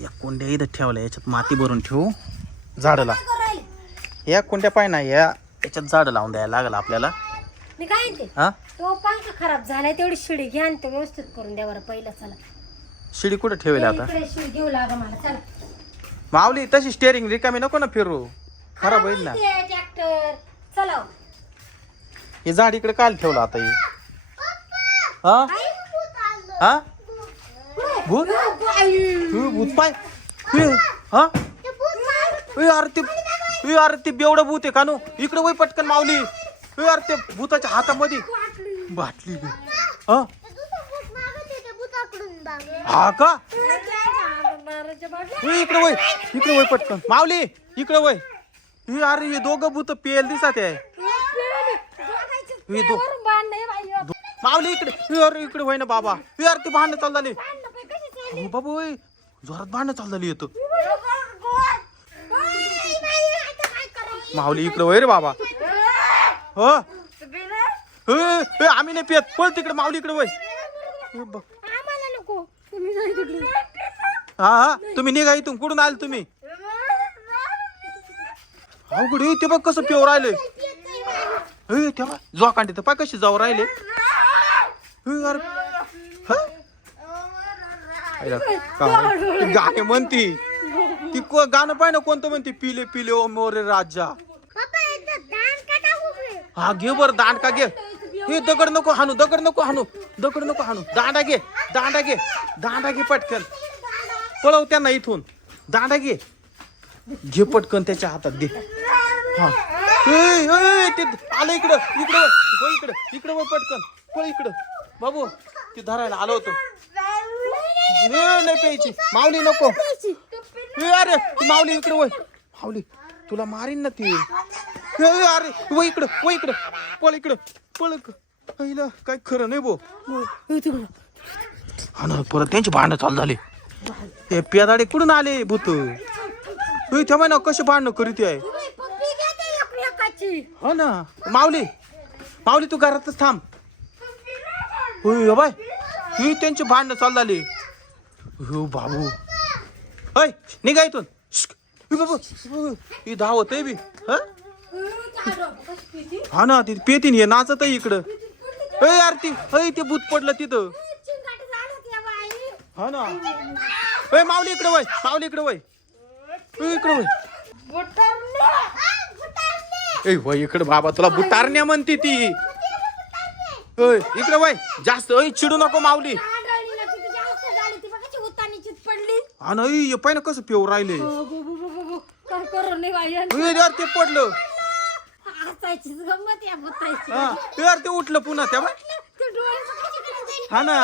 या कोंड्या इथं ठेवल्या याच्यात माती भरून ठेवू. झाडं लाव. या कोंड्या पाय ना या याच्यात झाडं लावून द्यायला लागलं आपल्याला. मी काय म्हणते? हा? तो पंखा खराब झालाय तेवढी शिडी घ्या आणि तो व्यवस्थित करून द्या बरं पहिलं चला. शिडी कुठं ठेवेल आता? इकडे शिडी घेऊ लागा मला चला. माऊली तशी स्टेअरिंग रिकामी नको ना फिरू. खराब होईल ना. ट्रॅक्टर चला. हे झाड इकडे काल ठेवलं आता हे. हा? हा? भूत? हे भूत पाय. हे, अरे ते ए, अरे ते बेवडं भूत आहे कानू. इकडे वय पटकन माऊली. ए, अरे ते भूताच्या हातामध्ये. बाटली. हा? हा का? इकडे वय. इकडे वय पटकन. माऊली इकडे वय. अरे हे दोघं भूत पेल दिसत आहे. हे माऊली इकडे. अरे इकडे वय ना बाबा. अरे ते भांडणं चालू झाले. हो बाबा वय जोरात भांडणं चालू झाली येतो माऊली इकडे वय रे बाबा. हो? ए, ए, आम्ही नाही पियत. पळ तिकडे माऊली इकडे वय. ए, ब- आम्हाला नको तुम्ही तिकडे हा हा. तुम्ही निघा इथून. कुठून आले तुम्ही? अवघड कुठे ते बघ कसं पिऊ राहिले. ए तेव्हा जो कांडे तर पाय कशी जाऊ राहिले. ए, अरे. हा? गाणे म्हणती. ती गाणं पाय ना कोणतं म्हणते? पिले पिले ओ मोरे राजा. हा घे बर दांडका घे. हे दगड नको हाणू दगड नको हाणू दगड नको हाणू. दांडा घे दांडा घे दांडा घे पटकन. पळव त्यांना इथून. दांडा घे. घे पटकन त्याच्या हातात दे हा. ते आलं इकडं इकडं. इकडं इकडं पटकन. पळ इकडं. बाबू ते धरायला आलो होतो. हे नाही प्यायची. माऊली नको. ए, अरे माऊली इकडं वय. माऊली तुला मारीन ना ती. ए, अरे व इकडं व इकडं. पळ इकडं. पळ पहिला काय खरं नाही बो हा ना परत त्यांची भांडणं चालू झाली. ते पेदाडे कुठून आले भूत? तेव्हा ना कसे भांडणं करीत आहे? हो ना माऊली माऊली तू घरातच थांब. होय बाय ही त्यांची भांडणं चालू झाली. हो बाबू. होय निघा इथून. बाबू ही धावत आहे बी. हा? ना ती पेतीन हे नाचत आहे इकडं. ए यार ती अय ते भूत पडलं तिथं. हा ना. ए माऊली इकडे वय माऊली इकडे वय. इकडे वय. ए वय इकडे बाबा तुला बुटारण्या म्हणते ती. इकडे वय. जास्त अय चिडू नको माऊली. हा ना ए, हे पाय कसं पिऊ राहिले? काय करू नाही बाई ए, यार ते पडलं. हसायचीच गंमत या भुतायची हा यार ते उठलं पुन्हा तेव्हा ते डोळ्याचं कशी करायचं? हा ना.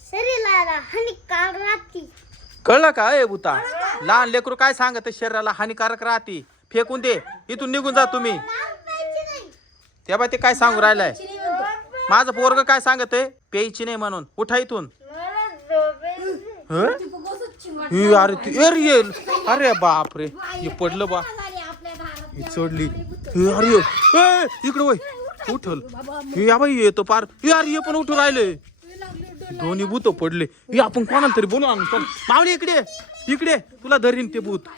शरीराला हानिकारक राहते. कळलं का ए बुता लहान लेकरू काय सांगत शरीराला हानिकारक राहते? फेकून दे इथून निघून जा तुम्ही. तेव्हा ते काय सांगू राहिलाय? माझं पोरग काय सांगत आहे प्यायची नाही म्हणून. उठा इथून. हं? अरे ती एर येईल अरे बाप रे हे पडलं बा. ही चढली. हे अरे ए, इकडं वय. उठल. हे या बाई येतो पार. हे अरे हे पण उठू राहिले. दोन्ही भूत पडले. हे आपण कोणाला तरी बोलू आणू चल. मावली इकडे इकडे तुला धरीन ते भूत.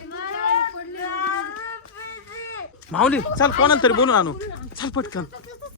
माऊली चल कोणाला तरी बोलून आणू. चल पटकन.